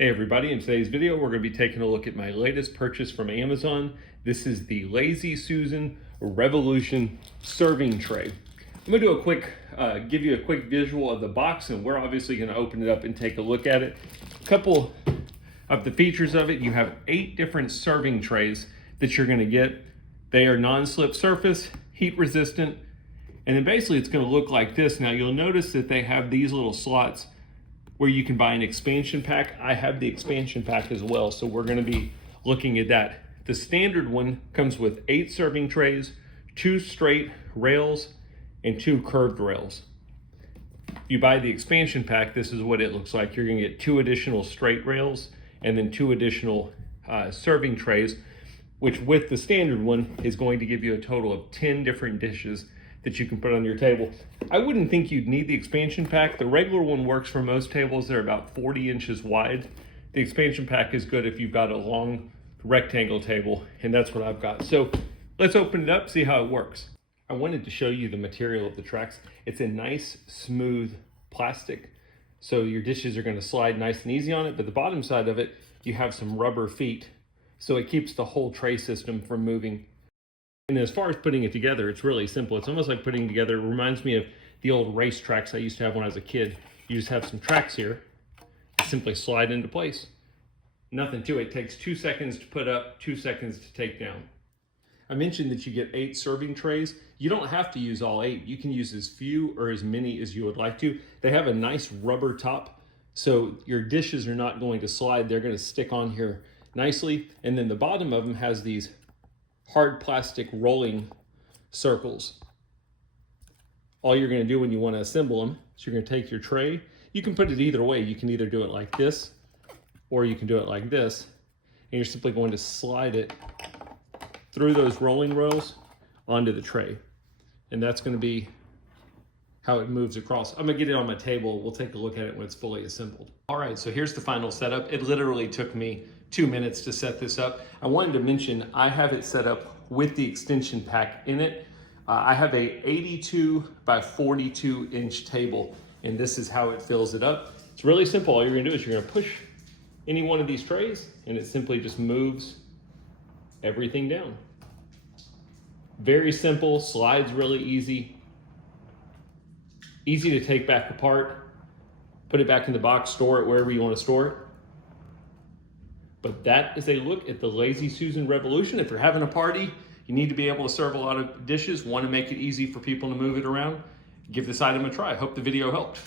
Hey everybody, in today's video we're going to be taking a look at my latest purchase from Amazon. This is the Lazy Susan Revolution serving tray. I'm going to do a quick, give you a quick visual of the box, and we're obviously going to open it up and take a look at it. A couple of the features of it: you have 8 different serving trays that you're going to get. They are non-slip surface, heat resistant, and then basically it's going to look like this. Now you'll notice that they have these little slots where you can buy an expansion pack. I have the expansion pack as well, so we're going to be looking at that. The standard one comes with 8 serving trays, 2 straight rails, and 2 curved rails. If you buy the expansion pack, this is what it looks like. You're going to get 2 additional straight rails and then 2 additional serving trays, which with the standard one is going to give you a total of 10 different dishes that you can put on your table. I wouldn't think you'd need the expansion pack. The regular one works for most tables. They're about 40 inches wide. The expansion pack is good if you've got a long rectangle table, and that's what I've got. So let's open it up, see how it works. I wanted to show you the material of the tracks. It's a nice, smooth plastic, so your dishes are gonna slide nice and easy on it, but the bottom side of it, you have some rubber feet, so it keeps the whole tray system from moving. And as far as putting it together, it's really simple. It's almost like putting together, it reminds me of the old race tracks I used to have when I was a kid. You just have some tracks here, simply slide into place. Nothing to it. It takes 2 seconds to put up, 2 seconds to take down. I mentioned that you get 8 serving trays. You don't have to use all 8. You can use as few or as many as you would like to. They have a nice rubber top, so your dishes are not going to slide. They're going to stick on here nicely. And then the bottom of them has these hard plastic rolling circles. All you're going to do when you want to assemble them is you're going to take your tray. You can put it either way. You can either do it like this, or you can do it like this, and you're simply going to slide it through those rolling rows onto the tray, and that's going to be how it moves across. I'm going to get it on my table. We'll take a look at it when it's fully assembled. All right, so here's the final setup. It literally took me 2 minutes to set this up. I wanted to mention I have it set up with the extension pack in it. I have a 82 by 42 inch table, and this is how it fills it up. It's really simple. All you're gonna do is you're gonna push any one of these trays, and it simply just moves everything down. Very simple, slides really easy. Easy to take back apart, put it back in the box, store it wherever you want to store it. But that is a look at the Lazy Susan Revolution. If you're having a party, you need to be able to serve a lot of dishes, want to make it easy for people to move it around, give this item a try. I hope the video helped.